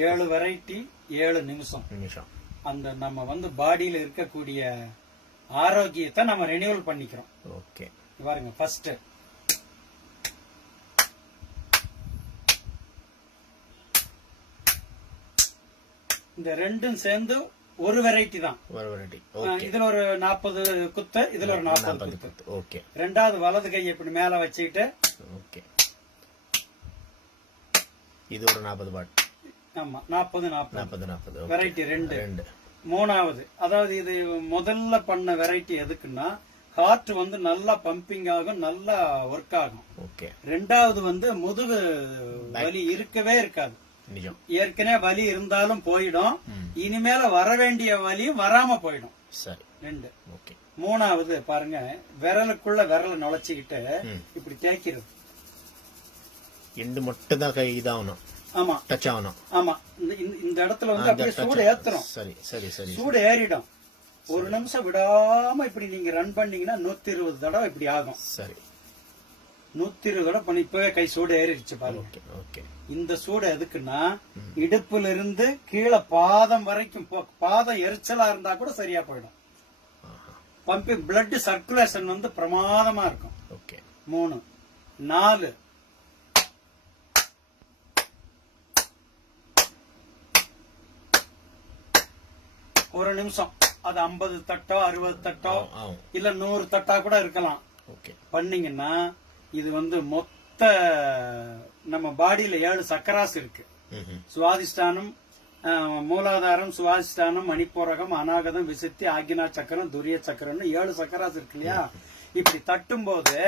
7 variety 7 நிமிஷம். அந்த நம்ம வந்து பாடியில இருக்கக்கூடிய ஆரோக்கியத்தை நம்ம ரெனியூவல் பண்ணிக்கிறோம். ஓகே, பாருங்க. ஃபர்ஸ்ட் இந்த ரெண்டும் சேர்ந்து ஒரு வெரைட்டி தான். இதுல ஒரு 40 குத்து, இதுல ஒரு 40 குத்து. ஓகே. ரெண்டாவது வலது கை இப்படி மேல வச்சுக்கிட்டு, ஓகே, இது ஒரு 40 பாட். ஆமா, 40 வெரைட்டி 2. 3வது, அதாவது இது முதல்ல பண்ண வெரைட்டி எதுக்குன்னா ஹார்ட் வந்து நல்லா பம்பிங் ஆகும், நல்லா ஒர்க் ஆகும். ஓகே. 2வது வந்து முதுகு வலி இருக்கவே இருக்காது. ஏற்கனவே வலி இருந்தாலும் போயிடும், இனிமேல வர வேண்டிய வலியும் வராம போயிடும். சரி. 2. 3வது பாருங்க, விரலுக்குள்ள விரல நுழைச்சிக்கிட்டு இப்படி தேய்க்கிறது. எண்டு மட்டும் தான் கை இதாகணும். ஆமா, டச் ஆகணும். ஆமா, இந்த இடத்துல வந்து அப்படியே சூடு ஏத்துறோம். சரி சரி சரி. சூடு ஏறிடும். 1 நிமிஷம் விடாம இப்படி நீங்க ரன் பண்ணீங்கன்னா 120 தடவை இப்படி ஆகும். சரி. 120 தடவை பண்ணி இப்பவே கை சூடு ஏறிடுச்சு பாருங்க. ஓகே. இந்த சூடு எதுக்குன்னா இடுப்புல இருந்து கீழே பாதம் வரைக்கும், பாதம் எரிச்சலா இருந்தா கூட சரியா போயிடும். பம்பிங் பிளட் சர்க்குலேஷன் வந்து பிரமாதமா இருக்கும். ஓகே. 3, 4. ஒரு நிமிஷம். அது 50 தட்டோ 60 தட்டோ இல்ல 100 தட்டா கூட இருக்கலாம். பண்ணீங்கன்னா இது வந்து மொத்த நம்ம பாடியில 7 சக்கராஸ் இருக்கு. சுவாதிஷ்டானம், மூலாதாரம், சுவாதிஷ்டானம், மணிப்பூரகம், அநாகதம், விசுத்தி, ஆக்ஞா சக்கரம், துரிய சக்கரம்னு 7 சக்கராஸ் இருக்கு இல்லையா? இப்படி தட்டும் போது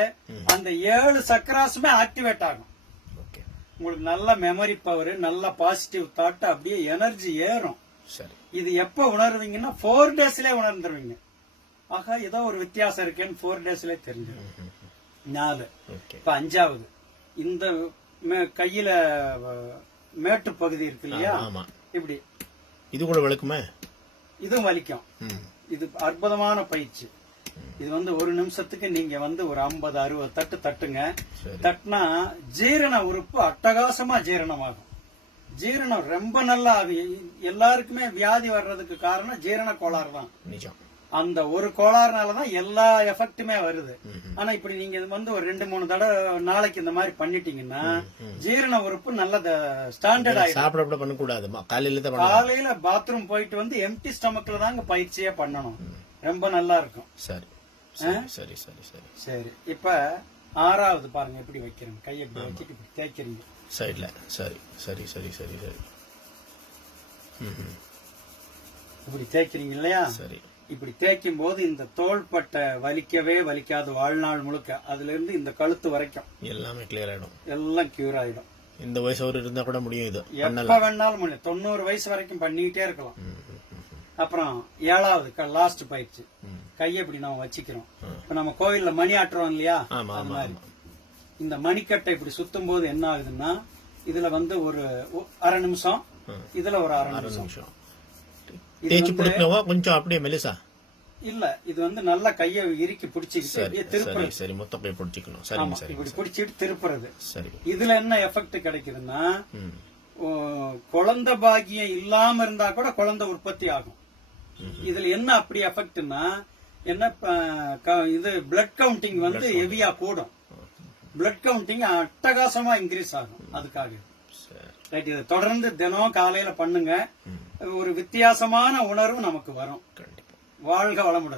அந்த 7 சக்கராசுமே ஆக்டிவேட் ஆகும். உங்களுக்கு நல்ல மெமரி பவர், நல்ல பாசிட்டிவ் தாட், அப்படியே எனர்ஜி ஏறும். இது எப்ப உணர்வீங்கன்னா 4 டேஸ்லயே உணர்ந்துருவீங்க. ஆக ஏதோ ஒரு வித்தியாசம் இருக்கேன்னு 4 டேஸ்லயே தெரிஞ்சிடும். 4. இப்ப 5வது, இந்த கையில மேட்டு பகுதி இருக்கு இல்லையா? இப்படி இது கூட வலிக்குமே. இதுவும் வலிக்கும். இது அற்புதமான பயிற்சி. இது வந்து 1 நிமிஷத்துக்கு நீங்க வந்து ஒரு 50-60 தட்டு தட்டுங்க. தட்டுனா ஜீரண உறுப்பு அட்டகாசமா ஜீரணமாகும். ஜீரணம் ரொம்ப நல்லா. எல்லாருக்குமே வியாதி வர்றதுக்கு காரணம் ஜீரண கோளாறு தான். அந்த ஒரு கோளாறுனாலதான் எல்லா எஃபெக்டுமே வருது. ஆனா இப்படி நீங்க வந்து ஒரு 2-3 தடவை நாளைக்கு இந்த மாதிரி பண்ணிட்டீங்கன்னா ஜீரண உறுப்பு நல்ல ஸ்டாண்டர்ட் ஆயிடும். பண்ணக்கூடாது. காலையில பாத்ரூம் போயிட்டு வந்து எம்டி ஸ்டமக்ல தாங்க பயிற்சியே பண்ணணும். ரொம்ப நல்லா இருக்கும். சரி சரி சரி சரி சரி. இப்ப 6வது பாருங்க, எப்படி வைக்கிறேன். கையை எப்படி வச்சுட்டு இப்படி தேய்க்கிறீங்க சைட்ல. சரி சரி சரி சரி சரி. இப்படி தேய்க்கிறீங்க இல்லையா? சரி. இப்படி தேய்க்கும் போது இந்த தோள்பட்டை வலிக்கவே வலிக்காது வாழ்நாள் முழுக்க. அதுல இருந்து இந்த கழுத்து வரைக்கும் எல்லாமே கிளியர் ஆயிடும். எல்லாம் கியூர் ஆயிடும். இந்த வயசு ஒரு இருந்தா கூட முடியும். இது எப்ப வேணாலும் முடியும். 90 வயசு வரைக்கும் பண்ணிக்கிட்டே இருக்கலாம். அப்புறம் 7வது லாஸ்ட் பயிற்சி, கையை இப்படி நம்ம வச்சுக்கிறோம். இப்ப நம்ம கோயில்ல மணி ஆட்டுறோம் இல்லையா? அது மாதிரி இந்த மணிக்கட்டை இப்படி சுத்தும் போது என்ன ஆகுதுன்னா, இதுல வந்து ஒரு 1/2 நிமிஷம், இதுல ஒரு 1/2 நிமிஷம் கொஞ்சம் அப்படியே மெலிசா இல்ல. இது வந்து நல்லா கையை இறுக்கி பிடிச்சிட்டு திருப்புறது. சரி, மொத்தம் அப்படியே பிடிச்சிக்கணும். சரி, இப்படி பிடிச்சிட்டு திருப்புறது. சரி. இதுல என்ன எஃபெக்ட் கிடைக்குதுன்னா, குழந்தை பாக்கியம் இல்லாம இருந்தா கூட குழந்தை உற்பத்தி ஆகும். இதுல என்ன அப்படி எஃபெக்ட்னா, என்ன இது பிளட் கவுண்டிங் வந்து ஹெவியா கூடும். பிளட் கவுண்டிங் அட்டகாசமா இன்க்ரீஸ் ஆகும். அதுக்காக ரைட். இதை தொடர்ந்து தினம் காலையில பண்ணுங்க. ஒரு வித்தியாசமான உணர்வு நமக்கு வரும். வாழ்க வளமுடன்.